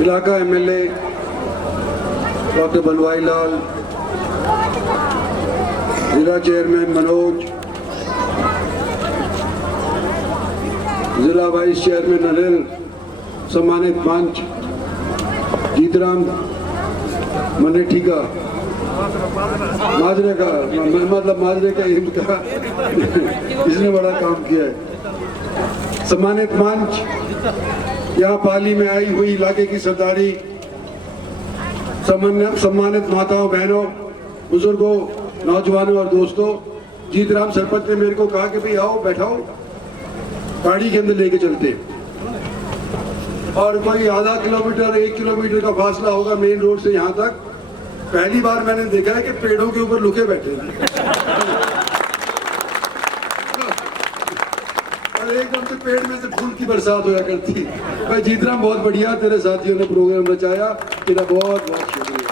इलाका MLA doctor Banwari Lal, जिला chairman Manoj, जिला वाइस चेयरमैन अनिल, सम्मानित मंच जीतराम मनेठी का, माजरे का, मतलब माजरे का इनका इसने बड़ा काम किया है। सम्मानित मंच, यहाँ पाली में आई हुई इलाके की सरदारी, सम्मानित माताओं, बहनों, बुजुर्गों, नौजवानों और दोस्तों, जीतराम सरपंच ने मेरे को कहा कि भाई आओ बैठाओ, गाड़ी के अंदर लेके चलते, और कोई आधा किलोमीटर 1 किलोमीटर का फासला होगा मेन रोड से यहाँ तक। पहली बार मैंने देखा है कि पेड़ों के ऊपर लुके बैठे और एकदम से पेड़ में से फूल की बरसात होया करती। भाई जीतराम बहुत बढ़िया, तेरे साथियों ने प्रोग्राम रचाया, तेरा बहुत बहुत शुक्रिया।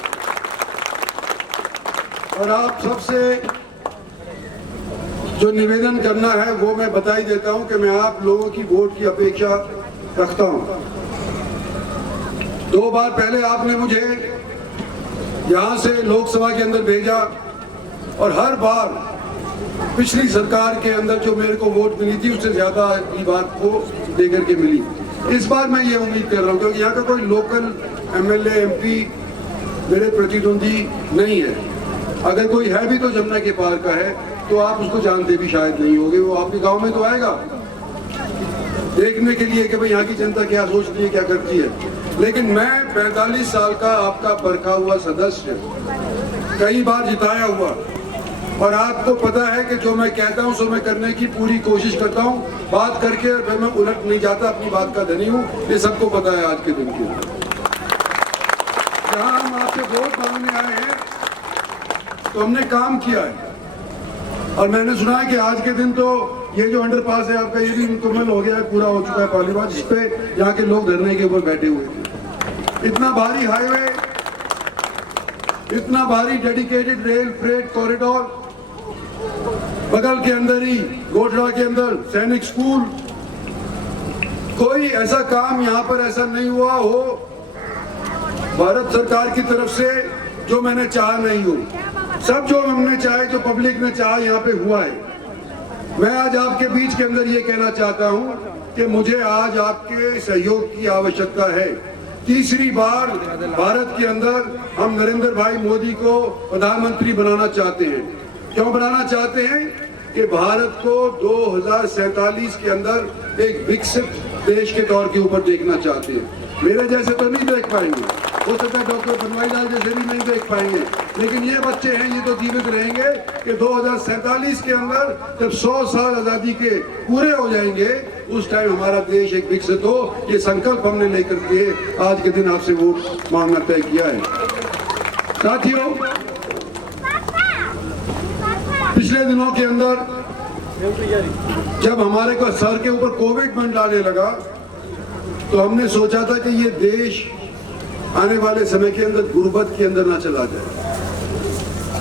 और आप सबसे जो निवेदन करना है वो मैं बता ही देता हूं कि मैं आप लोगों की वोट की अपेक्षा रखता हूं। 2 बार पहले आपने मुझे यहां से लोकसभा के अंदर भेजा और हर बार पिछली सरकार के अंदर जो मेरे को वोट मिली थी उससे ज्यादा की बात को लेकर के मिली। इस बार मैं ये उम्मीद कर रहा हूं क्योंकि यहाँ का कोई लोकल एमएलए एमपी मेरे प्रतिद्वंदी नहीं है। अगर कोई है भी तो जमुना के पार का है, तो आप उसको जानते भी शायद नहीं होंगे। वो आपके गांव में तो आएगा देखने के लिए कि भाई यहाँ की जनता क्या सोचती है, क्या करती है। लेकिन मैं 45 साल का आपका बरखा हुआ सदस्य, कई बार जिताया हुआ, और आपको पता है कि जो मैं कहता हूं सो मैं करने की पूरी कोशिश करता हूं। बात करके मैं उलट नहीं जाता, अपनी बात का धनी हूं, ये सबको पता है। आज के दिन के जहां हम आपसे वोट मांगने आए हैं तो हमने काम किया है, और मैंने सुना है कि आज के दिन तो ये जो अंडरपास है आपका ये भी मुकम्मल हो गया है, पूरा हो चुका है पालीबाग, जिसपे यहाँ के लोग धरने के ऊपर बैठे हुए थे। इतना भारी हाईवे, इतना भारी डेडिकेटेड रेल फ्रेट कॉरिडोर, बगल के अंदर ही गोठड़ा के अंदर सैनिक स्कूल, कोई ऐसा काम यहाँ पर ऐसा नहीं हुआ हो भारत सरकार की तरफ से जो मैंने चाहा नहीं हो। सब जो हमने चाहे, जो पब्लिक ने चाहा, यहाँ पे हुआ है। मैं आज आपके बीच के अंदर ये कहना चाहता हूँ कि मुझे आज आपके सहयोग की आवश्यकता है। तीसरी बार भारत के अंदर हम नरेंद्र भाई मोदी को प्रधानमंत्री बनाना चाहते हैं। क्यों बनाना चाहते हैं? कि भारत को 2047 के अंदर एक विकसित देश के तौर के ऊपर देखना चाहते हैं। मेरे जैसे तो नहीं देख पाएंगे, हो सकता है डॉक्टर बनवारी लाल जैसे भी नहीं देख पाएंगे, लेकिन ये बच्चे हैं, ये तो जीवित रहेंगे कि 2047 के अंदर जब 100 साल आजादी के पूरे हो जाएंगे, उस टाइम हमारा देश एक विकसित हो। ये संकल्प हमने लेकर के आज के दिन आपसे वोट मांगना तय किया है। साथियों, पिछले दिनों के अंदर जब हमारे को सर के ऊपर कोविड मंडराने लगा, तो हमने सोचा था कि ये देश आने वाले समय के अंदर गुर्बत के अंदर ना चला जाए,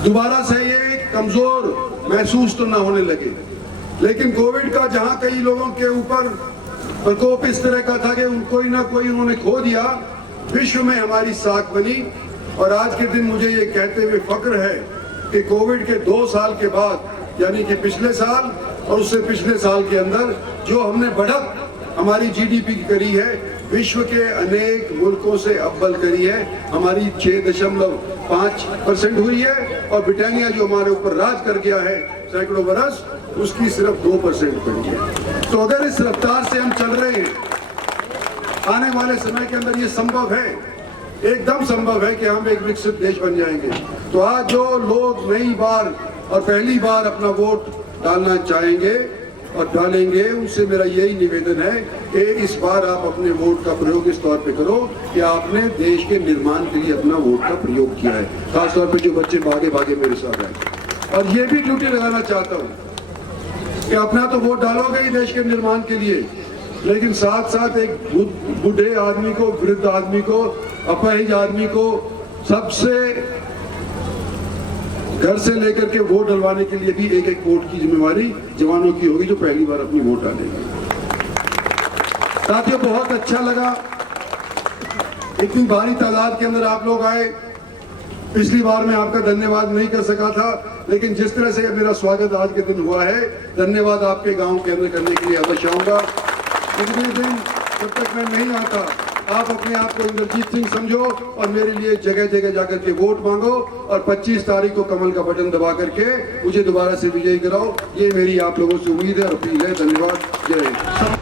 दोबारा से ये कमजोर महसूस तो ना होने लगे। लेकिन कोविड का जहां कई लोगों के ऊपर प्रकोप इस तरह का था कि कोई ना कोई उन्होंने खो दिया, विश्व में हमारी साख बनी। और आज के दिन मुझे ये कहते हुए फक्र है कि कोविड के 2 साल के बाद, यानी कि पिछले साल और उससे पिछले साल के अंदर जो हमने बढ़त हमारी जीडीपी की करी है, विश्व के अनेक मुल्कों से अव्वल करी है। हमारी 6.5% हुई है, और ब्रिटानिया जो हमारे ऊपर राज कर गया है सैकड़ों बरस, उसकी सिर्फ 2% करी है। तो अगर इस रफ्तार से हम चल रहे हैं, आने वाले समय के अंदर ये संभव है, एकदम संभव है कि हम एक विकसित देश बन जाएंगे। तो आज जो लोग नई बार और पहली बार अपना वोट डालना चाहेंगे और डालेंगे, उनसे मेरा यही निवेदन है कि इस बार आप अपने वोट का प्रयोग इस तौर पे करो कि आपने देश के निर्माण के लिए अपना वोट का प्रयोग किया है। खासतौर पे जो बच्चे भागे भागे मेरे साथ आए, और ये भी ड्यूटी लगाना चाहता हूँ कि अपना तो वोट डालोगे ही देश के निर्माण के लिए, लेकिन साथ साथ एक बूढ़े आदमी को, वृद्ध आदमी को, अपाहिज आदमी को, सबसे घर से लेकर के वोट डलवाने के लिए भी एक एक वोट की जिम्मेवारी जवानों की होगी जो पहली बार अपनी वोट डालेंगे। साथियों, बहुत अच्छा लगा इतनी भारी तादाद के अंदर आप लोग आए। पिछली बार मैं आपका धन्यवाद नहीं कर सका था, लेकिन जिस तरह से मेरा स्वागत आज के दिन हुआ है, धन्यवाद आपके गांव के अंदर करने के लिए अवश्य आऊंगा। पिछले दिन जब तक मैं नहीं आता, आप अपने आप को इंद्रजीत सिंह समझो और मेरे लिए जगह जगह जाकर के वोट मांगो और 25 तारीख को कमल का बटन दबा करके मुझे दोबारा से विजयी कराओ। ये मेरी आप लोगों से उम्मीद है और अपील है। धन्यवाद। जय हिंद।